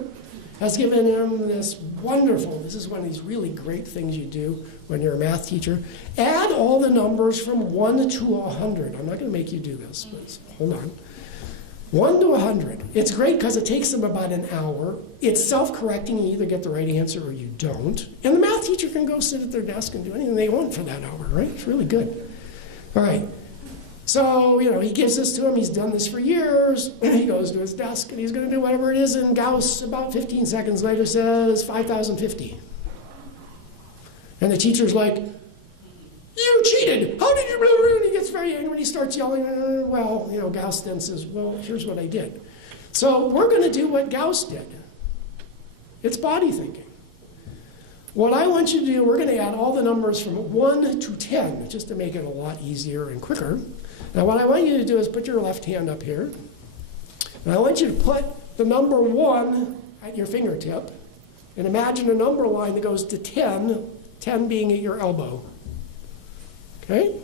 has given him this wonderful, this is one of these really great things you do when you're a math teacher. Add all the numbers from 1 to 100. I'm not going to make you do this, but hold on. 1 to 100. It's great because it takes them about an hour. It's self-correcting. You either get the right answer or you don't. And the math teacher can go sit at their desk and do anything they want for that hour, right? It's really good. All right. So, he gives this to him. He's done this for years. He goes to his desk, and he's going to do whatever it is. And Gauss, about 15 seconds later, says 5,050. And the teacher's like, you cheated. How did you? And he gets very angry. He starts yelling. Well, Gauss then says, well, here's what I did. So we're going to do what Gauss did. It's body thinking. What I want you to do, we're going to add all the numbers from 1 to 10, just to make it a lot easier and quicker. Now, what I want you to do is put your left hand up here. And I want you to put the number 1 at your fingertip. And imagine a number line that goes to 10, 10 being at your elbow. Okay?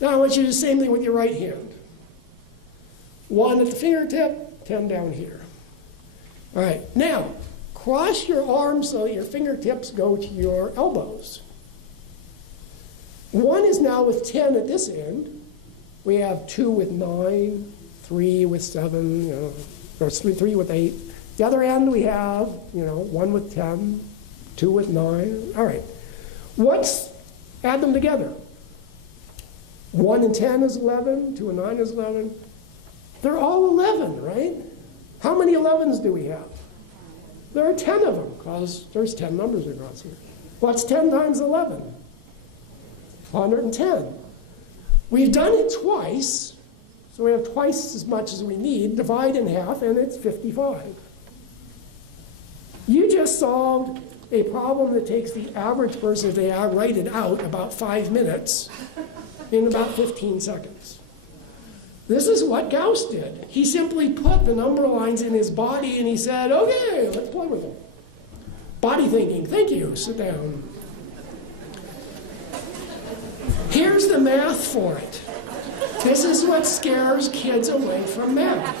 Now I want you to do the same thing with your right hand. 1 at the fingertip, 10 down here. All right, now, cross your arms so that your fingertips go to your elbows. 1 is now with 10 at this end. We have 2 with 9, 3 with 7, or 3 with 8. The other end we have, 1 with 10, 2 with 9. All right. Add them together. 1 and 10 is 11, 2 and 9 is 11. They're all 11, right? How many 11s do we have? There are 10 of them, because there's 10 numbers across here. What's 10 times 11? 110. We've done it twice, so we have twice as much as we need. Divide in half, and it's 55. You just solved a problem that takes the average person, if they write it out, about 5 minutes in about 15 seconds. This is what Gauss did. He simply put the number lines in his body and he said, okay, let's play with them. Body thinking, thank you, sit down. Here's the math for it. This is what scares kids away from math.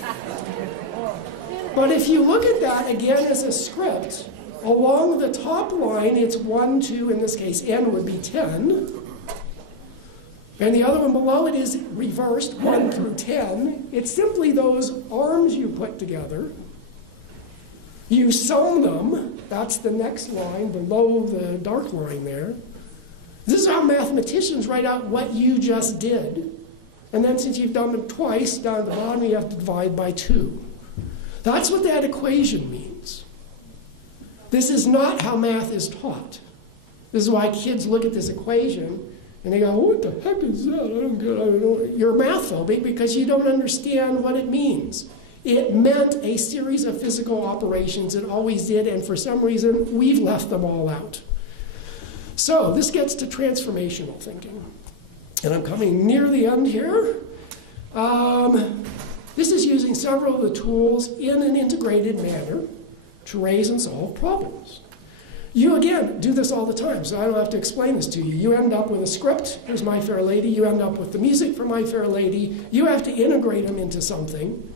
But if you look at that again as a script, along the top line, it's 1, 2, in this case, n would be 10. And the other one below it is reversed, 1 through 10. It's simply those arms you put together. You sum them. That's the next line below the dark line there. This is how mathematicians write out what you just did. And then since you've done them twice, down at the bottom you have to divide by 2. That's what that equation means. This is not how math is taught. This is why kids look at this equation and they go, what the heck is that? I don't know. You're math phobic because you don't understand what it means. It meant a series of physical operations. It always did, and for some reason, we've left them all out. So this gets to transformational thinking. And I'm coming near the end here. This is using several of the tools in an integrated manner to raise and solve problems. You, again, do this all the time, so I don't have to explain this to you. You end up with a script, here's My Fair Lady. You end up with the music for My Fair Lady. You have to integrate them into something.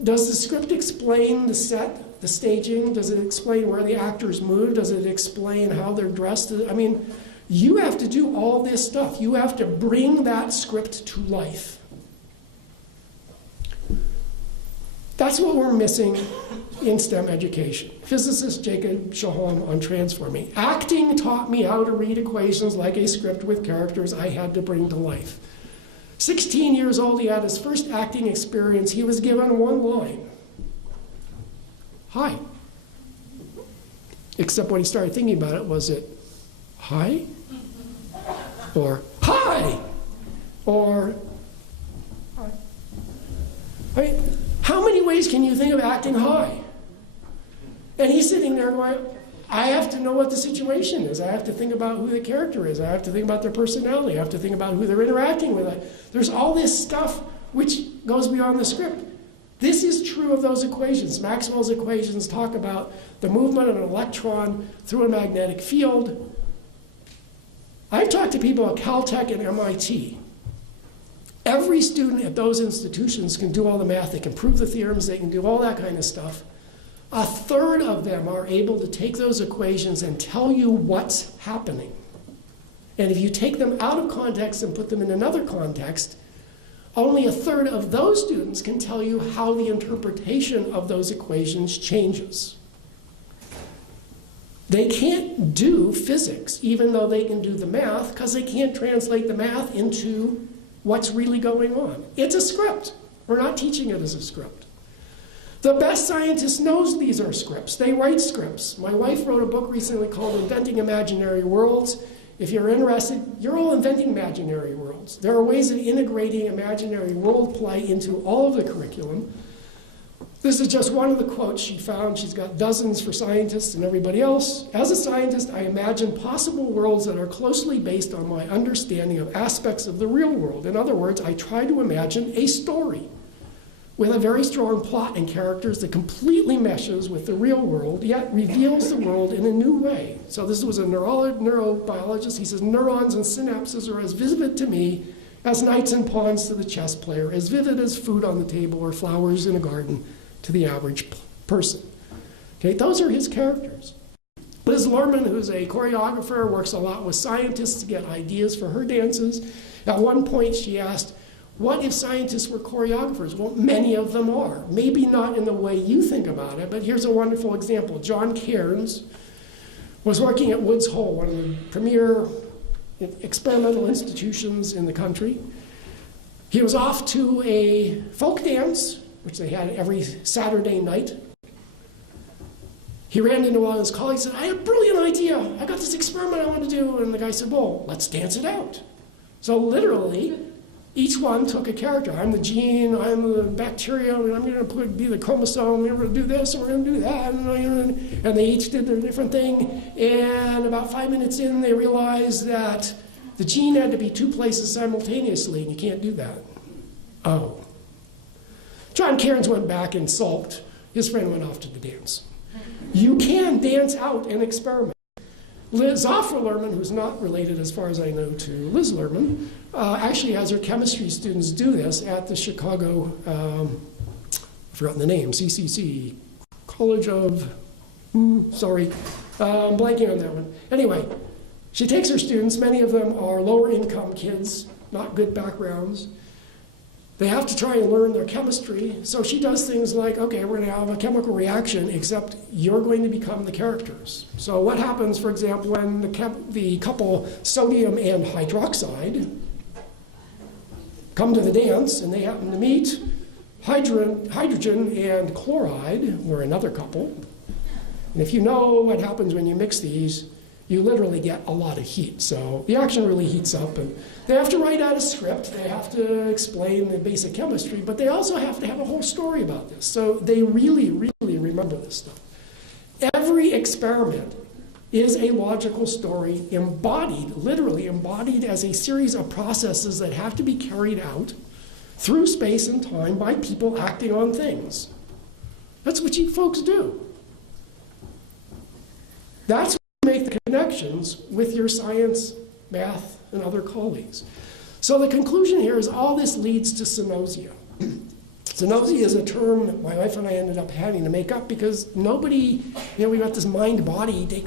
Does the script explain the set, the staging? Does it explain where the actors move? Does it explain how they're dressed? I mean, you have to do all this stuff. You have to bring that script to life. That's what we're missing in STEM education. Physicist Jacob Shaham on transforming. Acting taught me how to read equations like a script with characters I had to bring to life. 16 years old, he had his first acting experience. He was given one line. Hi. Except when he started thinking about it, was it hi? Or hi? Or hi? I mean, how many ways can you think of acting high? And he's sitting there going, I have to know what the situation is. I have to think about who the character is. I have to think about their personality. I have to think about who they're interacting with. There's all this stuff which goes beyond the script. This is true of those equations. Maxwell's equations talk about the movement of an electron through a magnetic field. I've talked to people at Caltech and MIT. Every student at those institutions can do all the math. They can prove the theorems. They can do all that kind of stuff. A third of them are able to take those equations and tell you what's happening. And if you take them out of context and put them in another context, only a third of those students can tell you how the interpretation of those equations changes. They can't do physics, even though they can do the math, because they can't translate the math into what's really going on. It's a script. We're not teaching it as a script. The best scientist knows these are scripts. They write scripts. My wife wrote a book recently called Inventing Imaginary Worlds. If you're interested, you're all inventing imaginary worlds. There are ways of integrating imaginary world play into all of the curriculum. This is just one of the quotes she found. She's got dozens for scientists and everybody else. As a scientist, I imagine possible worlds that are closely based on my understanding of aspects of the real world. In other words, I try to imagine a story with a very strong plot and characters that completely meshes with the real world, yet reveals the world in a new way. So this was a neurobiologist. He says, neurons and synapses are as vivid to me as knights and pawns to the chess player, as vivid as food on the table or flowers in a garden to the average person. Okay, those are his characters. Liz Lerman, who's a choreographer, works a lot with scientists to get ideas for her dances. At one point she asked, what if scientists were choreographers? Well, many of them are. Maybe not in the way you think about it, but here's a wonderful example. John Cairns was working at Woods Hole, one of the premier experimental institutions in the country. He was off to a folk dance, which they had every Saturday night. He ran into one of his colleagues and said, I have a brilliant idea. I got this experiment I want to do. And the guy said, well, let's dance it out. So literally, each one took a character. I'm the gene, I'm the bacteria, and I'm going to be the chromosome, we're going to do this, and we're going to do that. And they each did their different thing. And about 5 minutes in, they realized that the gene had to be 2 places simultaneously, and you can't do that. Oh. John Cairns went back and sulked. His friend went off to the dance. You can dance out an experiment. Zafra Lerman, who's not related as far as I know to Liz Lerman, actually has her chemistry students do this at the Chicago, I've forgotten the name, CCC, College of, I'm blanking on that one. Anyway, she takes her students, many of them are lower income kids, not good backgrounds. They have to try and learn their chemistry, so she does things like, okay, we're going to have a chemical reaction, except you're going to become the characters. So what happens, for example, when the couple sodium and hydroxide come to the dance, and they happen to meet hydrogen and chloride, or another couple, and if you know what happens when you mix these, you literally get a lot of heat. So the action really heats up, and they have to write out a script, they have to explain the basic chemistry, but they also have to have a whole story about this. So they really, really remember this stuff. Every experiment is a logical story embodied, literally embodied as a series of processes that have to be carried out through space and time by people acting on things. That's what you folks do. That's make the connections with your science, math, and other colleagues. So the conclusion here is all this leads to synosia. Synosia is a term that my wife and I ended up having to make up because nobody, we got this mind-body,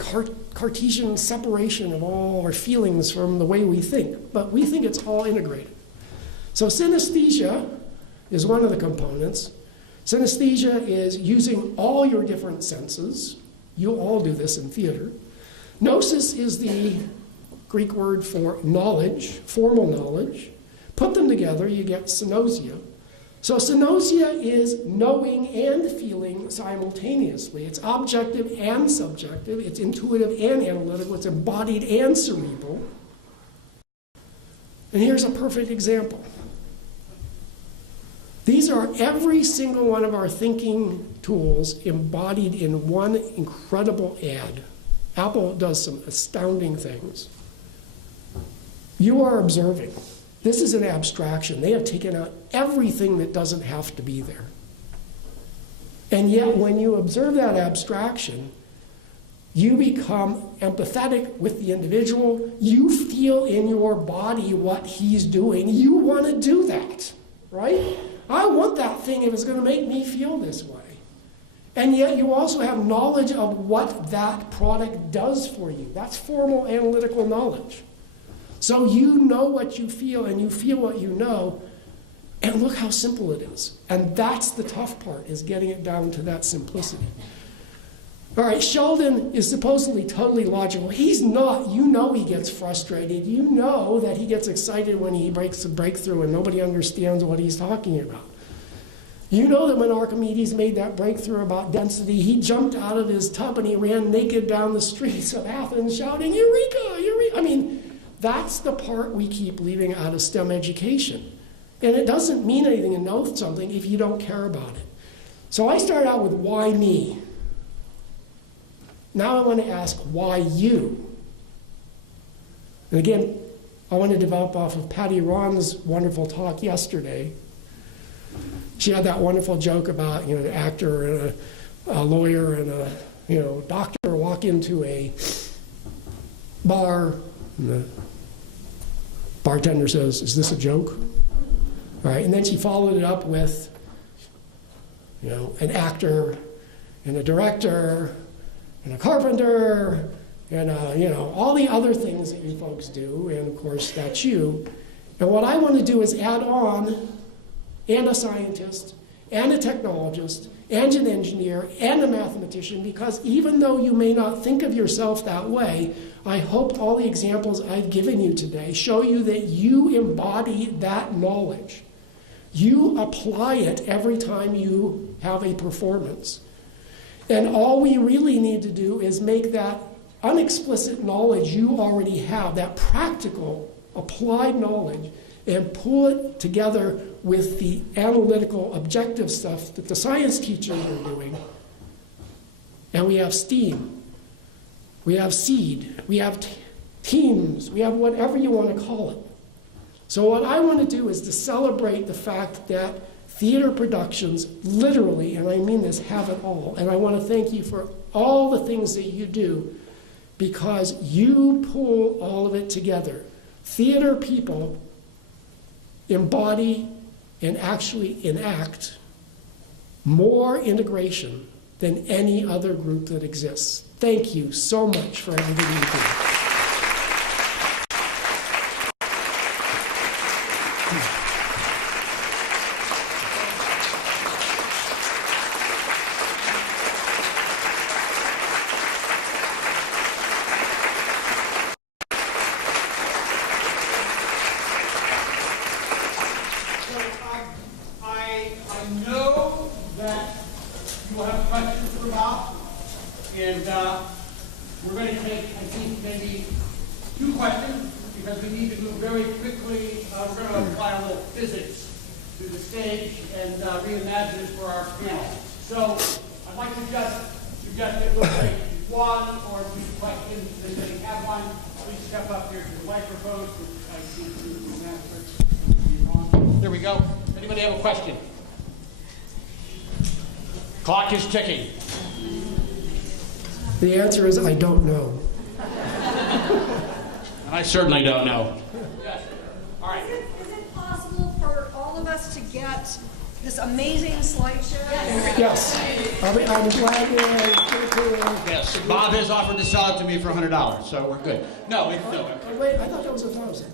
Cartesian separation of all our feelings from the way we think, but we think it's all integrated. So synesthesia is one of the components. Synesthesia is using all your different senses. You'll all do this in theater. Gnosis is the Greek word for knowledge, formal knowledge. Put them together, you get synosia. So synosia is knowing and feeling simultaneously. It's objective and subjective. It's intuitive and analytical. It's embodied and cerebral. And here's a perfect example. These are every single one of our thinking tools embodied in one incredible ad. Apple does some astounding things. You are observing. This is an abstraction. They have taken out everything that doesn't have to be there. And yet, when you observe that abstraction, you become empathetic with the individual. You feel in your body what he's doing. You want to do that, right? I want that thing if it's going to make me feel this way. And yet you also have knowledge of what that product does for you. That's formal analytical knowledge. So you know what you feel and you feel what you know, and look how simple it is. And that's the tough part, is getting it down to that simplicity. All right, Sheldon is supposedly totally logical. He's not. You know he gets frustrated. You know that he gets excited when he breaks a breakthrough and nobody understands what he's talking about. You know that when Archimedes made that breakthrough about density, he jumped out of his tub and he ran naked down the streets of Athens shouting, Eureka, Eureka. I mean, that's the part we keep leaving out of STEM education. And it doesn't mean anything to know something if you don't care about it. So I started out with why me? Now I want to ask why you? And again, I want to develop off of Patti Ron's wonderful talk yesterday. She had that wonderful joke about, an actor and a lawyer and a, doctor walk into a bar, and the Bartender says, "Is this a joke?" All right, and then she followed it up with, an actor and a director and a carpenter and all the other things that you folks do, and of course that's you. And what I want to do is add on, and a scientist, and a technologist, and an engineer, and a mathematician, because even though you may not think of yourself that way, I hope all the examples I've given you today show you that you embody that knowledge. You apply it every time you have a performance. And all we really need to do is make that unexplicit knowledge you already have, that practical, applied knowledge, and pull it together with the analytical, objective stuff that the science teachers are doing. And we have STEAM, we have SEED, we have teams, we have whatever you want to call it. So what I want to do is to celebrate the fact that theater productions literally, and I mean this, have it all. And I want to thank you for all the things that you do, because you pull all of it together. Theater people embody and actually enact more integration than any other group that exists. Thank you so much for everything you do. There we go. Anybody have a question? Clock is ticking. The answer is I don't know. And I certainly don't know. Yes. All right. Is it possible for all of us to get this amazing slideshow? Yes. I'm glad you're Yes. Bob has offered to sell it to me for $100, so we're good. No. Wait, I thought that was 1,000.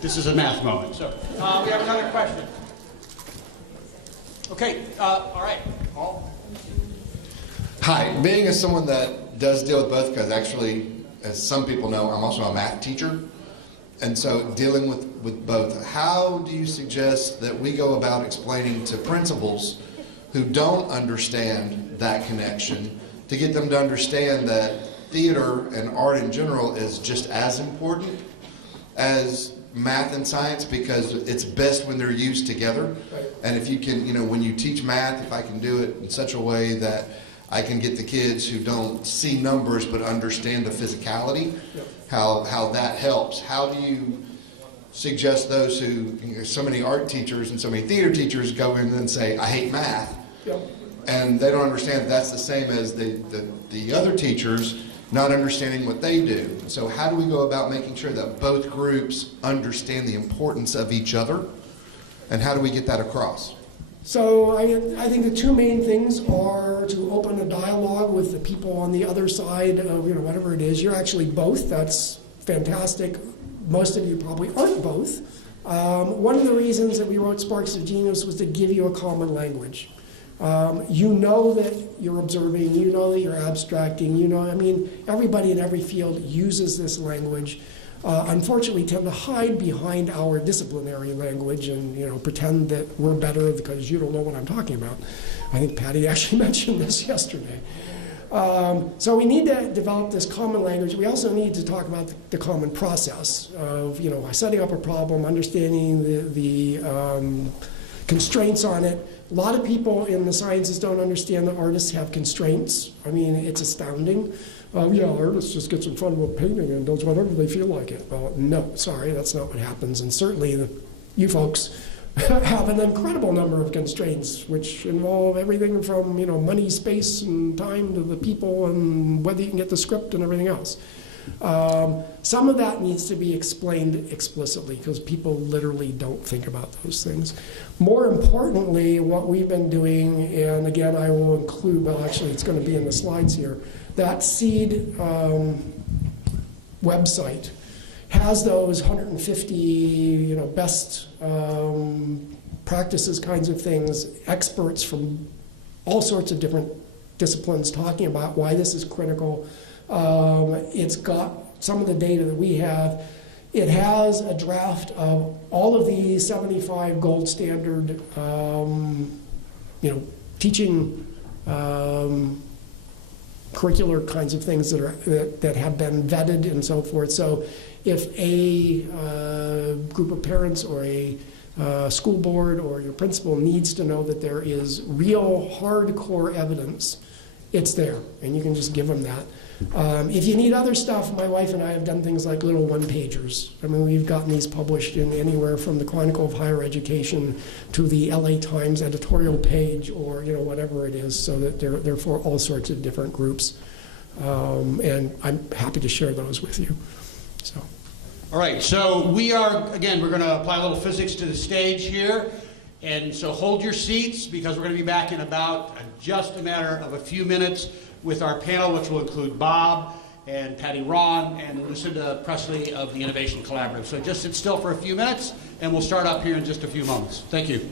This is a math moment. So we have another question. Okay. All right. Paul. Hi. Being as someone that does deal with both, because actually, as some people know, I'm also a math teacher. And so dealing with both, how do you suggest that we go about explaining to principals who don't understand that connection to get them to understand that theater and art in general is just as important as math and science, because it's best when they're used together. Right. And if you can, when you teach math, if I can do it in such a way that I can get the kids who don't see numbers but understand the physicality, Yep. how that helps. How do you suggest those who, so many art teachers and so many theater teachers go in and say, I hate math, Yep. and they don't understand that's the same as the other teachers not understanding what they do. So how do we go about making sure that both groups understand the importance of each other, and how do we get that across? So I think the two main things are to open a dialogue with the people on the other side of whatever it is. You're actually both. That's fantastic. Most of you probably aren't both. One of the reasons that we wrote Sparks of Genius was to give you a common language. You know that you're observing, you know that you're abstracting, everybody in every field uses this language. Unfortunately, tend to hide behind our disciplinary language and pretend that we're better because you don't know what I'm talking about. I think Patti actually mentioned this yesterday. So we need to develop this common language. We also need to talk about the common process of setting up a problem, understanding the constraints on it. A lot of people in the sciences don't understand that artists have constraints. It's astounding. Artists just gets in front of a painting and does whatever they feel like it. Well, no, sorry, that's not what happens. And certainly you folks have an incredible number of constraints, which involve everything from money, space, and time to the people and whether you can get the script and everything else. Some of that needs to be explained explicitly because people literally don't think about those things. More importantly, what we've been doing, and again I will include, well actually it's going to be in the slides here, that SEED website has those 150 best practices kinds of things, experts from all sorts of different disciplines talking about why this is critical. It's got some of the data that we have. It has a draft of all of the 75 gold standard teaching curricular kinds of things that have been vetted and so forth. So if a group of parents or a school board or your principal needs to know that there is real hardcore evidence, it's there, and you can just give them that. If you need other stuff, my wife and I have done things like little one-pagers. I mean, we've gotten these published in anywhere from the Chronicle of Higher Education to the LA Times editorial page, or whatever it is, so that they're for all sorts of different groups. And I'm happy to share those with you. So. All right, so we're going to apply a little physics to the stage here. And so hold your seats, because we're going to be back in about just a matter of a few minutes with our panel, which will include Bob and Patti Ron and Lucinda Presley of the Innovation Collaborative. So just sit still for a few minutes, and we'll start up here in just a few moments. Thank you.